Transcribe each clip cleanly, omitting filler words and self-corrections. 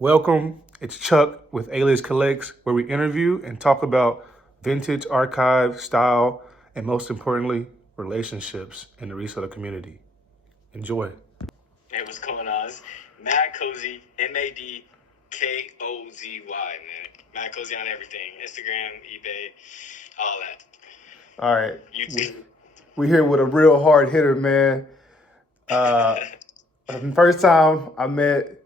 Welcome. It's Chuck with Alias Collects, where we interview and talk about vintage, archive, style, and most importantly, relationships in the reseller community. Enjoy. Hey, what's going on? It's MadKozy, MadKozy, man. MadKozy on everything. Instagram, eBay, all that. All right. YouTube. We here with a real hard hitter, man. The first time I met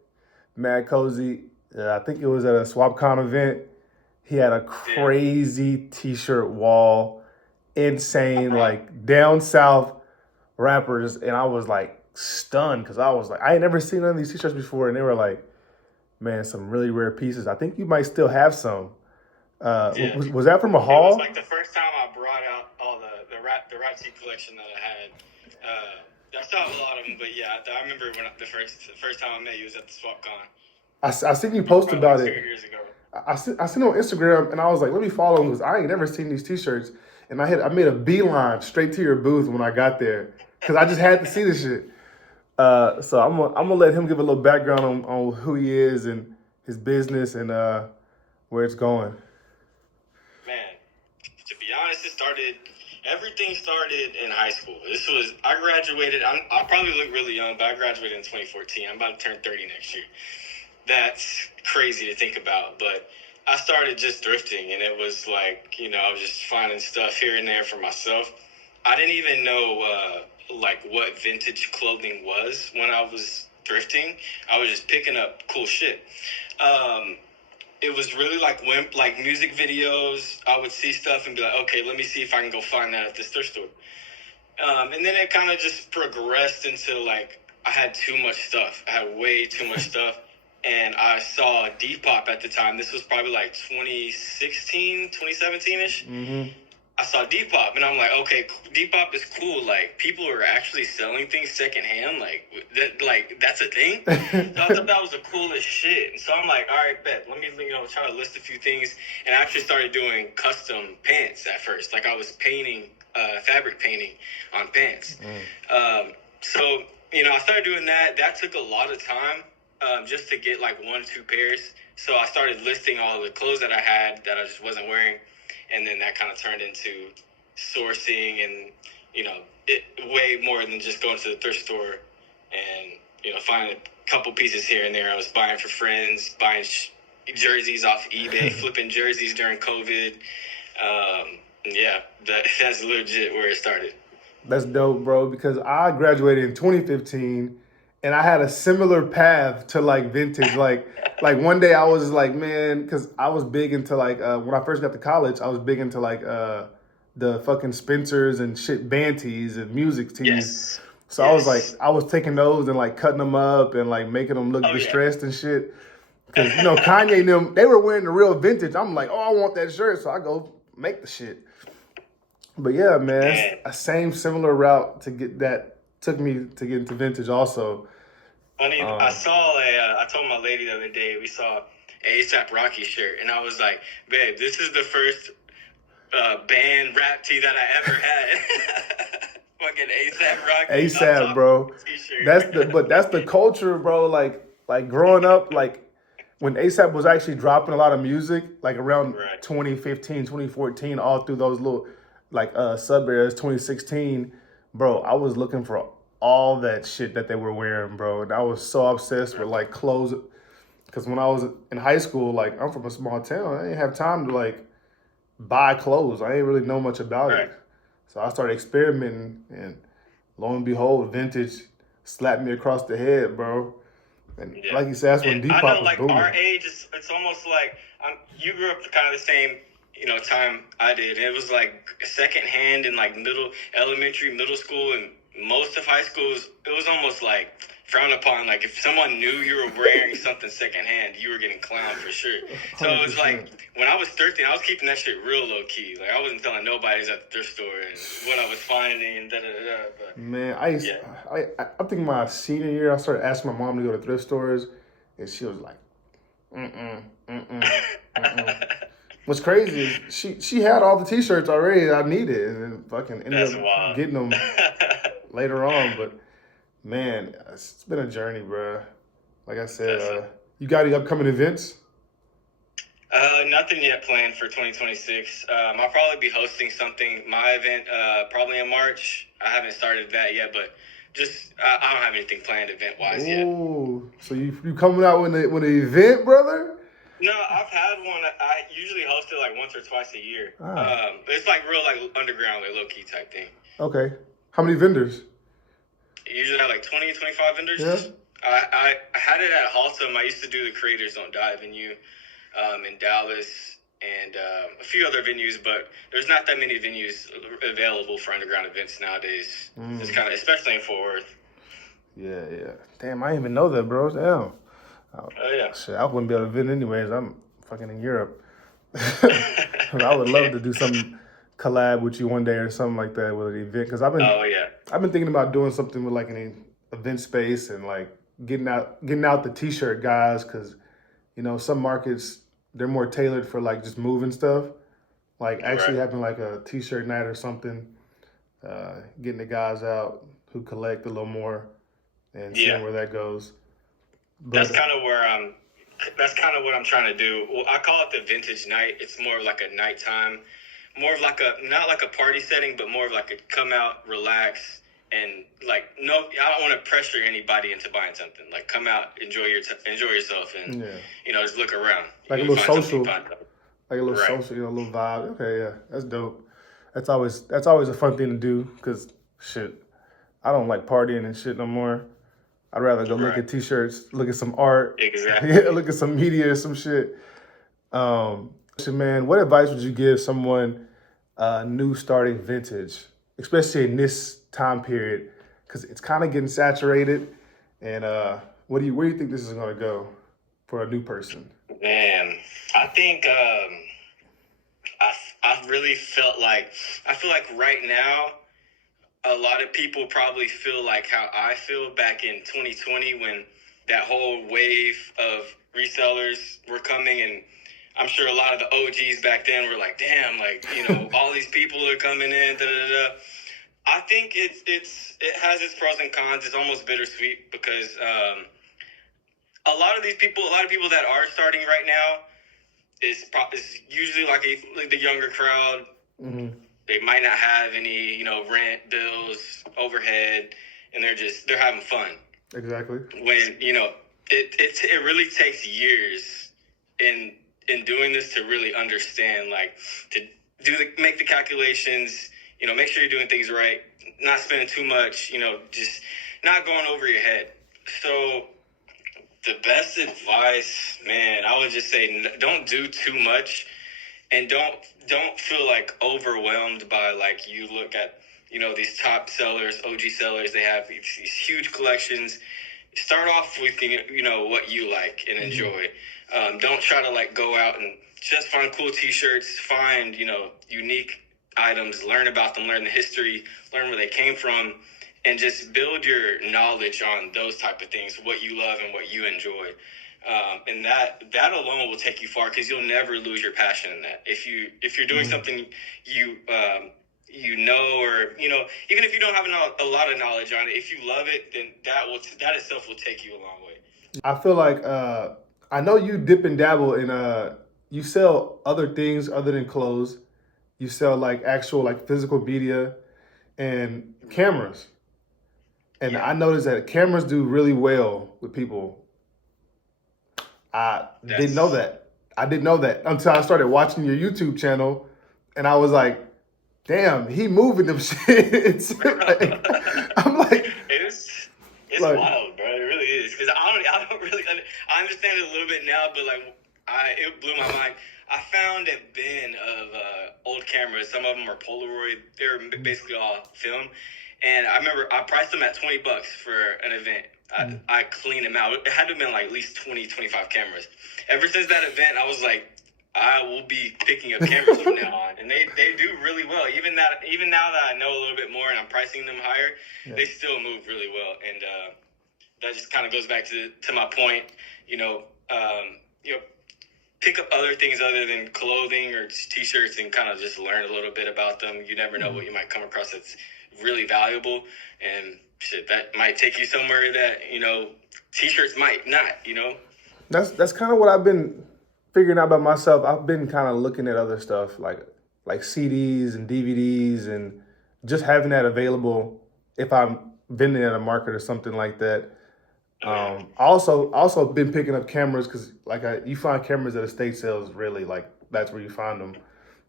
MadKozy, I think it was at a SwapCon event. He had a crazy t-shirt wall, insane, like down south rappers, and I was like stunned because I was like, I had never seen none of these t-shirts before, and they were like, man, some really rare pieces. I think you might still have some. Was that from a haul? It was like the first time I brought out all the rap tee collection that I had. I still have a lot of them, but yeah, I remember when the first time I met you was at the SwapCon. I seen you post about like it. 2 years ago. I seen it on Instagram, and I was like, let me follow him because I ain't never seen these t-shirts. And I made a beeline straight to your booth when I got there because I just had to see this shit. So I'm gonna let him give a little background on who he is and his business and where it's going. Man, to be honest, everything started in high school. I graduated, I probably look really young, but I graduated in 2014. I'm about to turn 30 next year. That's crazy to think about, but I started just thrifting, and it was like, I was just finding stuff here and there for myself. I didn't even know, what vintage clothing was when I was thrifting. I was just picking up cool shit. It was really like music videos. I would see stuff and be like, okay, let me see if I can go find that at this thrift store. And then it kind of just progressed into like, I had too much stuff. I had way too much stuff. And I saw Depop at the time. This was probably like 2016, 2017-ish. Mm-hmm. I saw Depop, and I'm like, okay, Depop is cool. Like, people are actually selling things secondhand. That's a thing. So I thought that was the coolest shit. And so I'm like, all right, bet. Let me, try to list a few things. And I actually started doing custom pants at first. Like, I was painting, fabric painting on pants. So, I started doing that. That took a lot of time. Just to get like 1-2 pairs. So I started listing all the clothes that I had that I just wasn't wearing. And then that kind of turned into sourcing and, it way more than just going to the thrift store and, finding a couple pieces here and there. I was buying for friends, buying jerseys off eBay, flipping jerseys during COVID. That's legit where it started. That's dope, bro, because I graduated in 2015 and I had a similar path to like vintage. Like one day I was like, man, because I was big into like, when I first got to college, I was big into like the fucking Spencers and shit band tees and music tees. Yes. So yes. I was taking those and like cutting them up and like making them look distressed and shit. Because, Kanye and them, they were wearing the real vintage. I'm like, oh, I want that shirt. So I go make the shit. But yeah, man, a similar route to get that took me to get into vintage also. Funny, I told my lady the other day, we saw an A$AP Rocky shirt, and I was like, babe, this is the first band rap tee that I ever had. Fucking A$AP Rocky. A$AP, bro. T-shirt. That's the culture, bro. Like growing up, like when A$AP was actually dropping a lot of music, like around 2015, 2014, all through those little like sub eras, 2016, bro, I was looking for all that shit that they were wearing, bro. And I was so obsessed with like clothes. Because when I was in high school, like I'm from a small town, I didn't have time to like buy clothes. I didn't really know much about it. So I started experimenting, and lo and behold, vintage slapped me across the head, bro. And like you said, that's when Depop was like booming. Our age, it's almost like you grew up kind of the same time I did. It was like secondhand in like elementary, middle school, and most of high school, it was almost like frowned upon. Like if someone knew you were wearing something secondhand, you were getting clowned for sure. So it was like when I was 13, I was keeping that shit real low key. Like I wasn't telling nobody at the thrift store and what I was finding and da da da. But man, I think my senior year, I started asking my mom to go to thrift stores, and she was like, What's crazy is she had all the t-shirts already that I needed, and then fucking ended up getting them later on. But man, it's been a journey, bro. Like I said, You got any upcoming events? Nothing yet planned for 2026. I'll probably be hosting something, my event, probably in March. I haven't started that yet, but just I don't have anything planned event wise yet. Oh, so you coming out with an event, brother? No, I've had one. I usually host it like once or twice a year. Ah. It's like real like underground, like low key type thing. Okay. How many vendors? Usually have like 20, 25 vendors. Yeah. I had it at Haltom. I used to do the Creators Don't Die venue in Dallas and a few other venues, but there's not that many venues available for underground events nowadays. It's kind of, especially in Fort Worth. Yeah. Damn, I didn't even know that, bro. Damn. Oh, yeah. Shit, I wouldn't be able to vent anyways. I'm fucking in Europe. I would love to do some collab with you one day or something like that with an event, because I've been thinking about doing something with like an event space and like getting out the t-shirt guys, because some markets, they're more tailored for like just moving stuff, like actually having like a t-shirt night or something, getting the guys out who collect a little more and seeing where that goes. But that's kind of what I'm trying to do. Well, I call it the vintage night. It's more of like a nighttime, more of like not like a party setting, but more of like a come out, relax, and like I don't want to pressure anybody into buying something. Like come out, enjoy yourself, and just look around. Like a little social, a little vibe. Okay, yeah, that's dope. That's always a fun thing to do, because shit, I don't like partying and shit no more. I'd rather go look at t-shirts, look at some art. Exactly. Look at some media or some shit. Man, what advice would you give someone new starting vintage, especially in this time period? Because it's kind of getting saturated. And where do you think this is going to go for a new person? Man, I think I really feel like right now, a lot of people probably feel like how I feel back in 2020 when that whole wave of resellers were coming, and I'm sure a lot of the OGs back then were like, damn, like, all these people are coming in, I think it has its pros and cons. It's almost bittersweet because a lot of people that are starting right now is usually like the younger crowd. Mm-hmm. They might not have any, rent, bills, overhead, and they're having fun. Exactly. When, it really takes years in doing this to really understand, like, to make the calculations, make sure you're doing things right, not spending too much, just not going over your head. So the best advice, man, I would just say don't do too much. And don't feel like overwhelmed by, like, you look at, these top sellers, OG sellers, they have these huge collections. Start off with, what you like and enjoy. Don't try to, like, go out and just find cool t-shirts, find, unique items, learn about them, learn the history, learn where they came from, and just build your knowledge on those type of things, what you love and what you enjoy. And that alone will take you far, because you'll never lose your passion in that. If you're doing something or even if you don't have a lot of knowledge on it, if you love it, then that itself will take you a long way. I feel like I know you dip and dabble in you sell other things other than clothes. You sell like actual like physical media and cameras. And I noticed that cameras do really well with people. I didn't know that. I didn't know that until I started watching your YouTube channel, and I was like, damn, he moving them shits. I'm like, it's wild, bro. It really is. Because I don't really I understand it a little bit now, but like it blew my mind. I found a bin of old cameras. Some of them are Polaroid. They're basically all film. And I remember I priced them at $20 for an event. I cleaned them out. It had to have been like at least 20, 25 cameras. Ever since that event, I was like, I will be picking up cameras from now on. And they do really well. Even now that I know a little bit more and I'm pricing them higher, they still move really well. And that just kind of goes back to my point, pick up other things other than clothing or t-shirts and kind of just learn a little bit about them. You never know what you might come across that's really valuable, and shit, that might take you somewhere that, t-shirts might not, That's kind of what I've been figuring out about myself. I've been kind of looking at other stuff like CDs and DVDs and just having that available if I'm vending at a market or something like that. Also been picking up cameras because you find cameras at estate sales really like that's where you find them,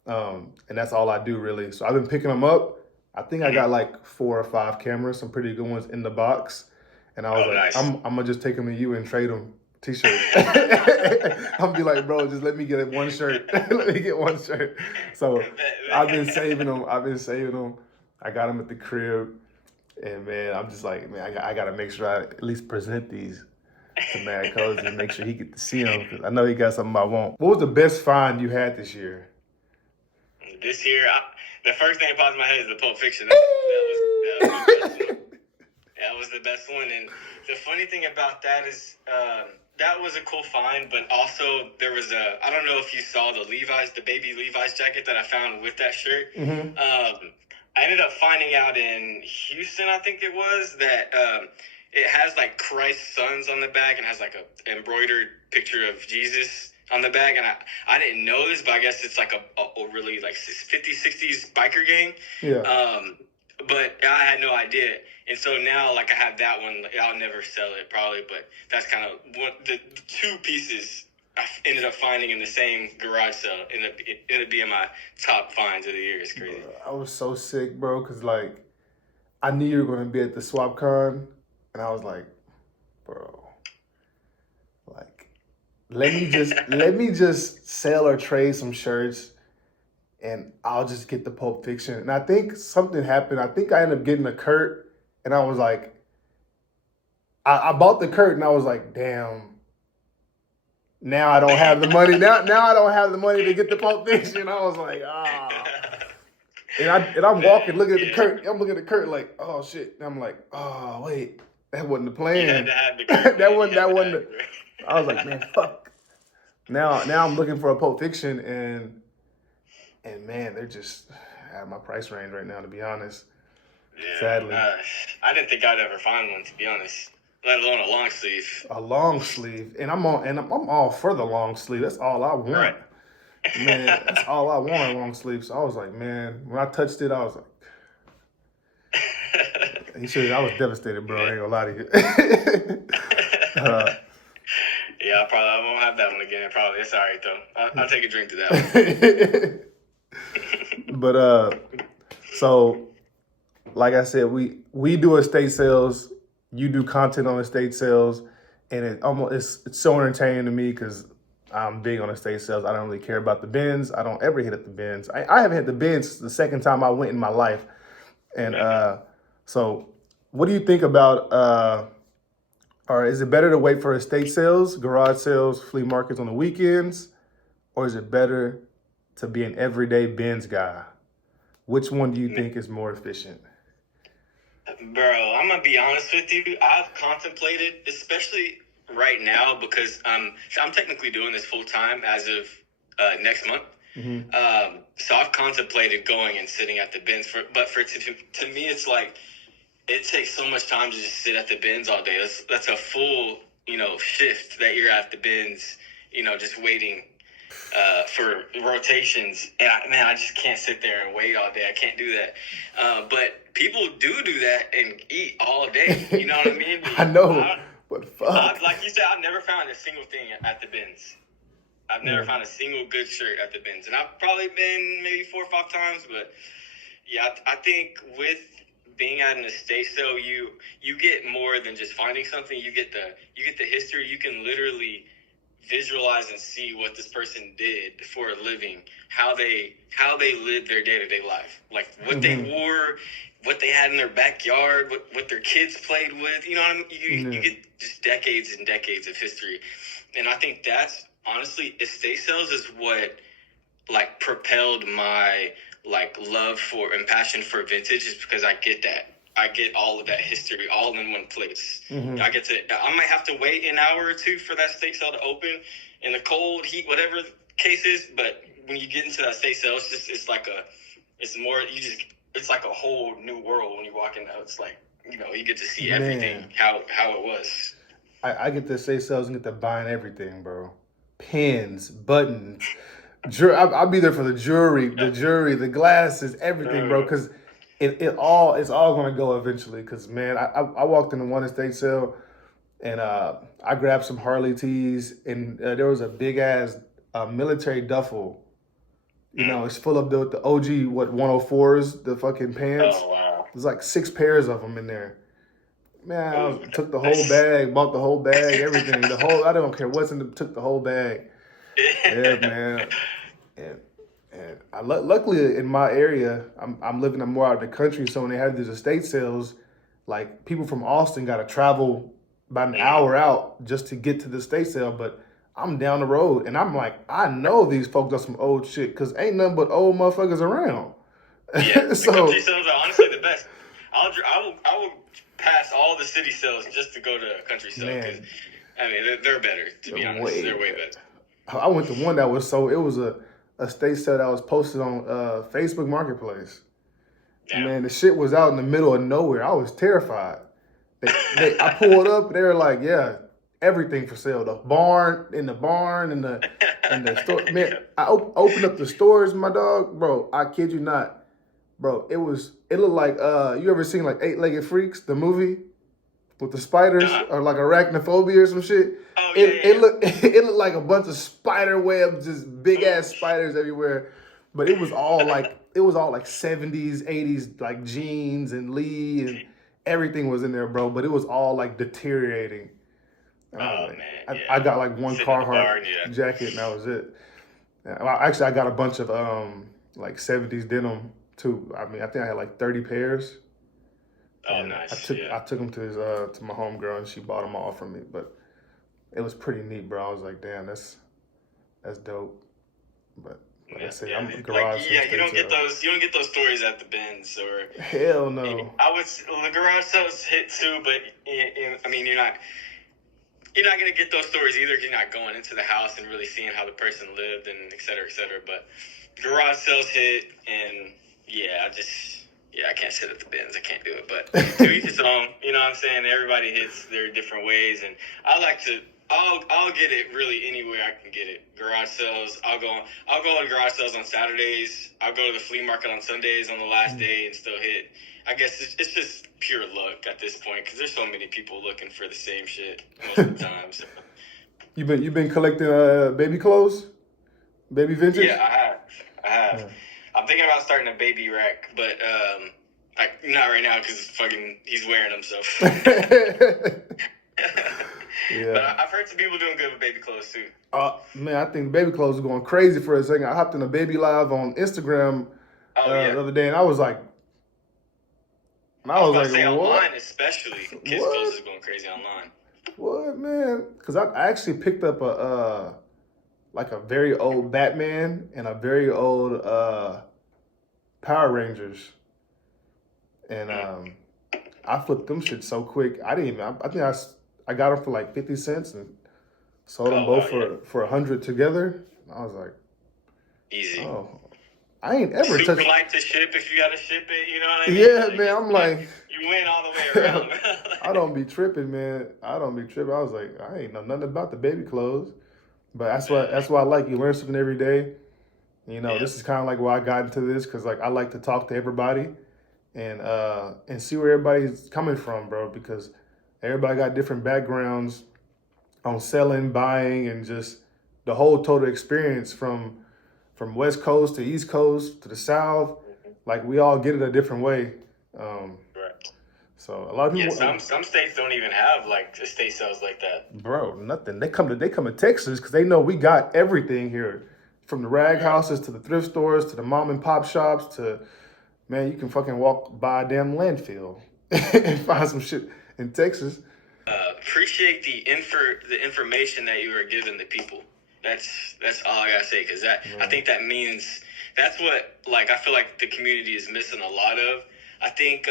and that's all I do really. So I've been picking them up. I think I got like 4 or 5 cameras, some pretty good ones in the box, and I was Oh, like, nice. I'm gonna just take them to you and trade them t-shirts. I'm be like, bro, just let me get one shirt. Let me get one shirt. So I've been saving them. I've been saving them. I got them at the crib. And man, I'm just like, man, I gotta make sure I at least present these to MadKozy and make sure he get to see them because I know he got something I want. What was the best find you had this year? This year, the first thing that pops in my head is the Pulp Fiction. That was the best one. That was the best one. And the funny thing about that is that was a cool find, but also there was I don't know if you saw the baby Levi's jacket that I found with that shirt. Mm-hmm. I ended up finding out in Houston, I think it was, that it has like Christ's sons on the back and has like a embroidered picture of Jesus on the back. And I didn't know this, but I guess it's like a really like 50s, 60s biker gang. Yeah. But I had no idea. And so now, like, I have that one. I'll never sell it, probably, but that's kind of the 2 pieces I ended up finding in the same garage sale. It ended up being my top finds of the year. It's crazy. I was so sick, bro, because like I knew you were gonna be at the swap con, and I was like, bro, like let me just sell or trade some shirts and I'll just get the Pulp Fiction. And I think something happened. I think I ended up getting a Kurt, and I was like, I bought the Kurt, and I was like, damn. Now I don't have the money. Now I don't have the money to get the Pulp Fiction. I was like, ah. I'm walking, looking at the Kurt. I'm looking at the Kurt like, oh shit. And I'm like, oh wait, that wasn't the plan. You had to have the Kurt. that wasn't. I was like, man, fuck. Now I'm looking for a Pulp Fiction, and man, they're just at my price range right now, to be honest. Yeah, Sadly. I didn't think I'd ever find one, to be honest. Let alone a long sleeve. A long sleeve, and I'm all for the long sleeve. That's all I want. Right. Man, that's all I want, a long sleeve. So I was like, man, when I touched it, I was like, I was devastated, bro. I ain't gonna lie to you. Yeah, I won't have that one again. Probably. It's all right though. I'll take a drink to that one. But so like I said, we do estate sales. You do content on estate sales, and it's so entertaining to me because I'm big on estate sales. I don't really care about the bins. I don't ever hit at the bins. I haven't hit the bins the second time I went in my life. And so what do you think about or is it better to wait for estate sales, garage sales, flea markets on the weekends, or is it better to be an everyday bins guy? Which one do you think is more efficient? Bro, I'm gonna be honest with you. I've contemplated, especially right now, because I'm technically doing this full time as of next month. Mm-hmm. So I've contemplated going and sitting at the bins but to me, it's like it takes so much time to just sit at the bins all day. That's a full shift that you're at the bins, just waiting for rotations. And I just can't sit there and wait all day. I can't do that. But people do that and eat all day. You know what I mean? I know, but fuck. Like you said, I've never found a single thing at the bins. I've never found a single good shirt at the bins. And I've probably been maybe 4 or 5 times. But yeah, I think with being at an estate sale, you get more than just finding something. You get the history. You can literally visualize and see what this person did for a living, how they lived their day-to-day life, like what they wore, what they had in their backyard, what their kids played with. You know what I mean? You get just decades and decades of history. And I think that's honestly, estate sales is what like propelled my like love for and passion for vintage, is because I get all of that history all in one place. Mm-hmm. I might have to wait an hour or two for that estate sale to open in the cold, heat, whatever the case is. But when you get into that estate sale, it's like a whole new world when you walk in. It's like, you get to see everything, how it was. I get to say sales and get to buying everything, bro. Pins, buttons, I'll be there for the jewelry, the glasses, everything, bro. Because it's all gonna go eventually. Because man, I walked into one estate sale and I grabbed some Harley tees and there was a big ass military duffel. You know, it's full of the OG 104s, the fucking pants. Oh wow. There's like 6 pairs of them in there. Man, Ooh, took the whole nice. bag, bought the whole bag, everything. I don't care what's in the, took the whole bag. Yeah, man. And luckily in my area, I'm living more out of the country. So when they have these estate sales, like people from Austin got to travel about an hour out just to get to the estate sale. But I'm down the road, and I'm like, I know these folks are some old shit because ain't nothing but old motherfuckers around. Yeah, the So country sales are honestly the best. I will pass all the city sales just to go to a country sale because man, I mean they're better, to be honest. They're way better. I went to one that was it was a estate sale that was posted on Facebook Marketplace. Damn. Man, the shit was out in the middle of nowhere. I was terrified. I pulled up. They were like, "Yeah, everything for sale. The barn, and the store." Man, I opened up the stores, my dog, bro. I kid you not, bro. It looked like you ever seen like 8-Legged Freaks, the movie with the spiders or like arachnophobia or some shit. Oh, It looked like a bunch of spider webs, just big ass spiders everywhere. But it was all like 70s, 80s like jeans and Lee and everything was in there, bro. But it was all like deteriorating. And Oh man, I got like one Sitting in the Carhartt barn, yeah. jacket and that was it. Well, actually, I got a bunch of like 70s denim too. I mean, I think I had like 30 pairs. Oh And nice. I took them to my homegirl and she bought them all from me. But it was pretty neat, bro. I was like, damn, that's dope. But like I said, I'm garage. You don't get those stories at the bins or. Hell no. I would the garage sales hit too, but I mean you're not gonna get those stories either. 'Cause you're not going into the house and really seeing how the person lived and et cetera, et cetera. But garage sales hit, and I can't sit at the bins. I can't do it. But to each his own. You know what I'm saying? Everybody hits their different ways, and I like to. I'll get it really anywhere I can get it. Garage sales. I'll go on garage sales on Saturdays. I'll go to the flea market on Sundays on the last day and still hit. I guess it's just pure luck at this point because there's so many people looking for the same shit most of the time. So. You been collecting baby clothes, baby vintage? Yeah, I have. Yeah. I'm thinking about starting a baby rack, but not right now because he's wearing them. So. Yeah. But I've heard some people doing good with baby clothes too. Man, I think baby clothes are going crazy for a second. I hopped in a baby live on Instagram the other day, and I was like, Online what? especially. Kids clothes is going crazy online. What, man? Because I actually picked up a very old Batman and a very old Power Rangers, and I flipped them shit so quick. I think I got them for like 50 cents and sold them both for 100 together. I was like, easy. Oh, I ain't ever Super touched. light to ship if you gotta ship it. You know what I mean? Yeah, man. I'm like, you win all the way around. I don't be tripping, man. I don't be tripping. I was like, I ain't know nothing about the baby clothes, but that's why I like you learn something every day. You know, This is kind of like why I got into this because like I like to talk to everybody and see where everybody's coming from, bro. Because everybody got different backgrounds on selling, buying, and just the whole total experience from West Coast to East Coast to the South. Like we all get it a different way. Right. So a lot of people. Some states don't even have like estate sales like that. Bro, nothing. They come to Texas because they know we got everything here, from the rag houses to the thrift stores to the mom and pop shops to, man, you can fucking walk by a damn landfill and find some shit in Texas. Appreciate the information that you are giving the people. That's all I gotta say because I think that means that's what like I feel like the community is missing a lot of. I think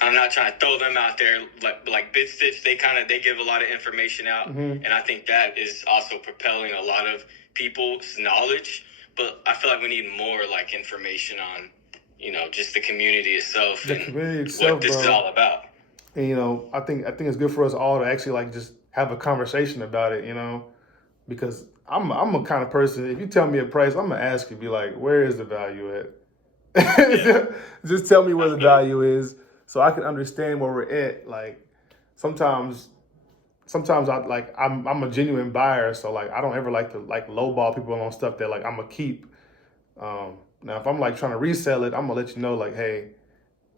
I'm not trying to throw them out there like Bit Stitch. They give a lot of information out, and I think that is also propelling a lot of people's knowledge. But I feel like we need more like information on just the community itself The and community itself, what this is all about. And I think it's good for us all to actually like just have a conversation about it, because I'm a kind of person. If you tell me a price, I'm gonna ask you, be like, where is the value Yeah, at? Just tell me where I the feel you. value is, so I can understand where we're at. Like sometimes, sometimes I'm a genuine buyer, so like I don't ever like to like lowball people on stuff that like I'm gonna keep. Now if I'm like trying to resell it, I'm gonna let you know like, hey,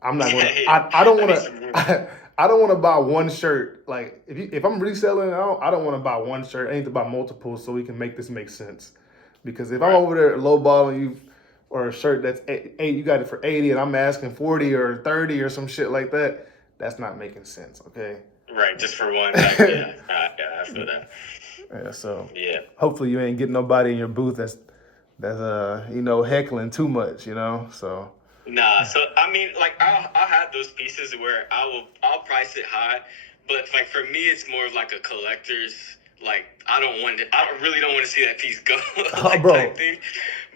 I'm not gonna. Yeah, I don't I need want some room. to. I don't want to buy one shirt. Like if I'm reselling, I don't want to buy one shirt. I need to buy multiple so we can make this make sense. Because if I'm Right, over there lowballing you, or a shirt that's eight, you got it for 80, and I'm asking 40 or 30 or some shit like that, that's not making sense. Okay. right. Just for one, like, yeah, I feel that. Yeah. So Yeah. hopefully you ain't getting nobody in your booth that's heckling too much. So Nah, so I mean, like I'll have those pieces where I'll price it high, but like for me, it's more of like a collector's. Like I really don't want to see that piece go, like type bro, thing.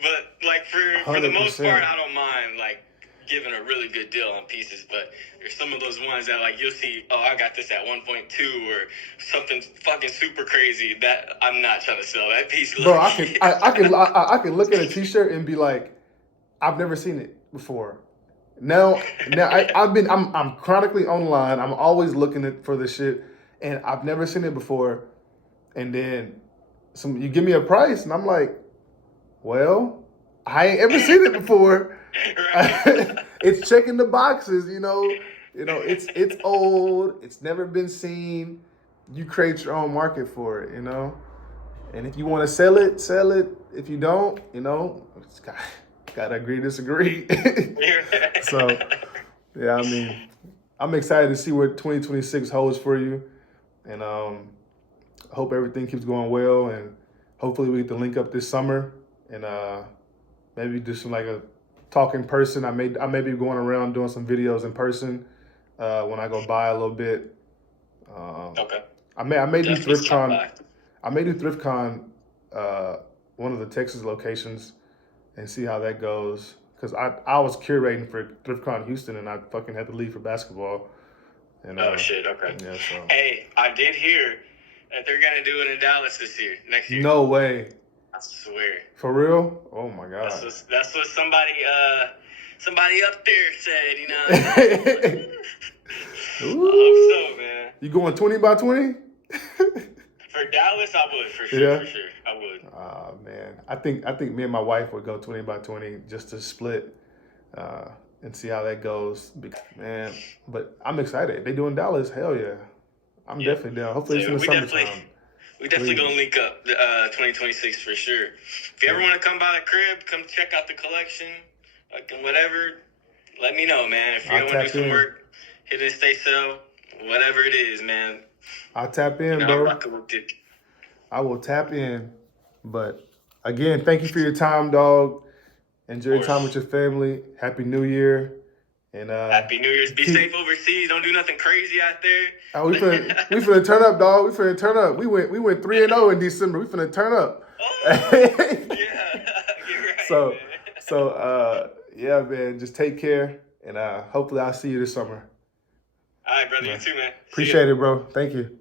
But like for the most part, 100%. I don't mind like giving a really good deal on pieces. But there's some of those ones that like you'll see, oh, I got this at 1.2 or something fucking super crazy that I'm not trying to sell that piece. Bro, Like, I can look at a T-shirt and be like, I've never seen it before. Now I'm chronically online. I'm always looking for this shit, and I've never seen it before. And then you give me a price, and I'm like, well, I ain't ever seen it before. right. It's checking the boxes. It's old. It's never been seen. You create your own market for it. And if you want to sell it, sell it. If you don't, it's gotta agree to disagree. So, yeah, I mean, I'm excited to see what 2026 holds for you, and I hope everything keeps going well, and hopefully we get to link up this summer, and maybe do some like a talk in person. I may be going around doing some videos in person when I go by a little bit. Um, Okay. I may do Definitely stop ThriftCon. by. I may do ThriftCon, uh, one of the Texas locations, and see how that goes. Cause I was curating for ThriftCon Houston, and I fucking had to leave for basketball. And Oh shit. Okay. yeah, so Hey, I did hear that they're gonna do it in Dallas next year. no way. I swear. For real? Oh my god. That's what somebody up there said. You know. What I mean? I hope Ooh. so, man. You going 20 by 20? For Dallas, I would for sure. Yeah. For sure, I would. Oh man. I think me and my wife would go 20 by 20 just to split, uh, and see how that goes. Man, but I'm excited. If they doing Dallas, hell yeah. I'm Yeah. definitely down. Hopefully it's in So the summertime. we definitely Please. gonna link up the 2026 for sure. If you ever Yeah. want to come by the crib, come check out the collection, whatever. Let me know, man. If you I'll want to do tap some in. work, hit an estate sale, whatever it is, man. I'll tap in, I'm bro. rocking with it. I will tap in. But again, thank you for your time, dog. Enjoy Of your time with course. your family. Happy New Year. And Happy New Year's. Be keep safe overseas. Don't do nothing crazy out oh, we there. finna turn up, dog. We finna turn up. We went 3-0 in December. We finna turn up. Oh, yeah. You're right, so man. yeah, man. Just take care, and hopefully I'll see you this summer. All right, brother. You Yeah. too, man. See ya. Appreciate it, bro. Thank you.